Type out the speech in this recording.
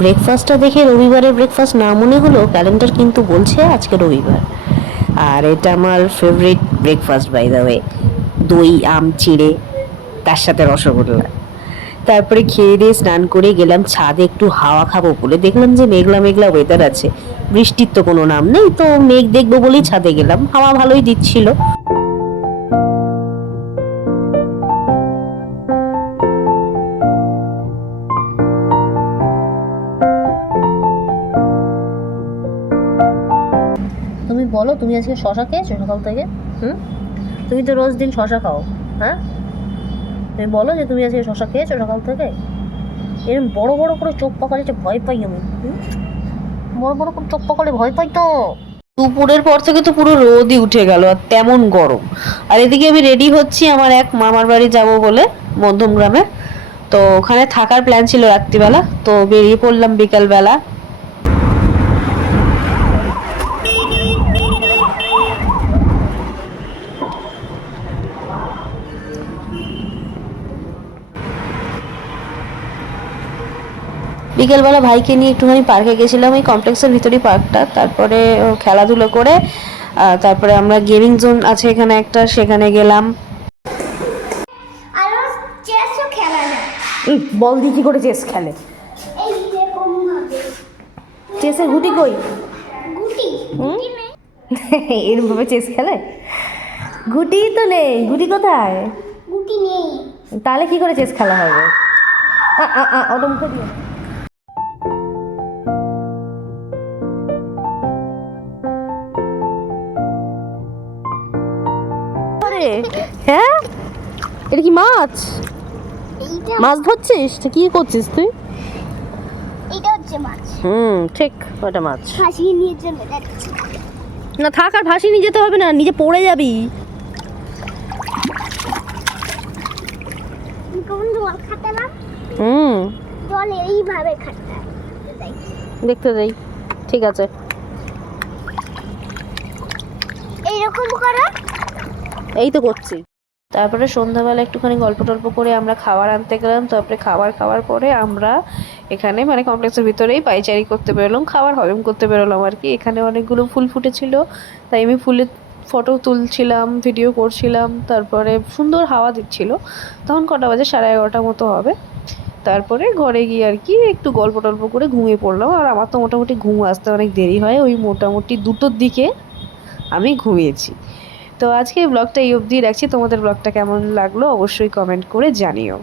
ব্রেকফাস্টটা দেখে রবিবারের ব্রেকফাস্ট না মনে হলো, ক্যালেন্ডার কিন্তু বলছে আজকে রবিবার। আর এটা আমার favourite breakfast by the way. দই আম চিড়ে, তার সাথে রসগোল্লা। তারপরে খেয়ে দিয়ে স্নান করে গেলাম ছাদে একটু হাওয়া খাবো বলে। দেখলাম যে মেঘলা মেঘলা ওয়েদার আছে, বৃষ্টির তো কোনো নাম নেই, তো মেঘ দেখবো বলেই ছাদে গেলাম। হাওয়া ভালোই দিচ্ছিল। তুমি বলো, তুমি আজকে শশা খেয়েছো সকাল থেকে? তুমি তো রোজ দিন শশা খাও। হ্যাঁ, তুমি বলো যে তুমি আজকে শশা খেয়েছো সকাল থেকে? এরকম বড় বড় করে চোখ পাকালে ভয় পাই আমি। বড় বড় করে চোখ পাকালে ভয় পাই তো। দুপুরের পর থেকে তো পুরো রোদই উঠে গেল, আর তেমন গরম। আর এদিকে আমি রেডি হচ্ছি আমার এক মামার বাড়ি যাব বলে, মধ্যম গ্রামে। তো ওখানে থাকার প্ল্যান ছিল রাত্রিবেলা, তো বেরিয়ে পড়লাম বিকালবেলা। বিকেলবেলা ভাইকে নিয়ে একটুখানি পার্কে গেছিলাম, এই কমপ্লেক্সের ভিতরেই পার্কটা। তারপরে খেলাধুলো করে তারপরে আমরা গেমিং জোন আছে এখানে একটা, সেখানে গেলাম। বল দিয়ে কি করে চেস খেলে? চেসের গুটি কই? এরকম ভাবে চেস খেলে? গুটি তো নেই। গুটি কোথায়? গুটি নেই, তাহলে কি করে চেস খেলা হবে? ওটা মুখে দিয়ে। হ্যাঁ, এটা কি মাছ? মাছ ধরছিস? কি করছিস তুই? এটা হচ্ছে মাছ। ঠিক, ওটা মাছ। ফাঁসিয়ে নিয়ে চলে যাচ্ছি। না থাক, আর ভাসি নিয়ে যেতে হবে না, নিজে পড়ে যাবি। কোন জল খাটালাম? হুম, জল এইভাবে খাটাই। দেখতে যাই। ঠিক আছে, এইরকম করো। এই তো করছি। তারপরে সন্ধ্যাবেলা একটুখানি গল্প টল্প করে আমরা খাবার আনতে গেলাম। তারপরে খাবার খাওয়ার পরে আমরা এখানে মানে কমপ্লেক্সের ভিতরেই পাইচারি করতে বেরোলাম, খাবার হজম করতে বেরোলাম আর কি। এখানে অনেকগুলো ফুল ফুটেছিল, তাই আমি ফুলের ফটো তুলছিলাম, ভিডিও করছিলাম। তারপরে সুন্দর হাওয়া দিচ্ছিল। তখন কটা বাজে, 11:30 মতো হবে। তারপরে ঘরে গিয়ে আর কি একটু গল্প টল্প করে ঘুমিয়ে পড়লাম। আর আমার তো মোটামুটি ঘুম আসতে অনেক দেরি হয়, ওই মোটামুটি 2টোর দিকে আমি ঘুমিয়েছি। তো আজকে ব্লগটা এই অবধি রাখছি। তোমাদের ব্লগটা কেমন লাগলো অবশ্যই কমেন্ট করে জানিও।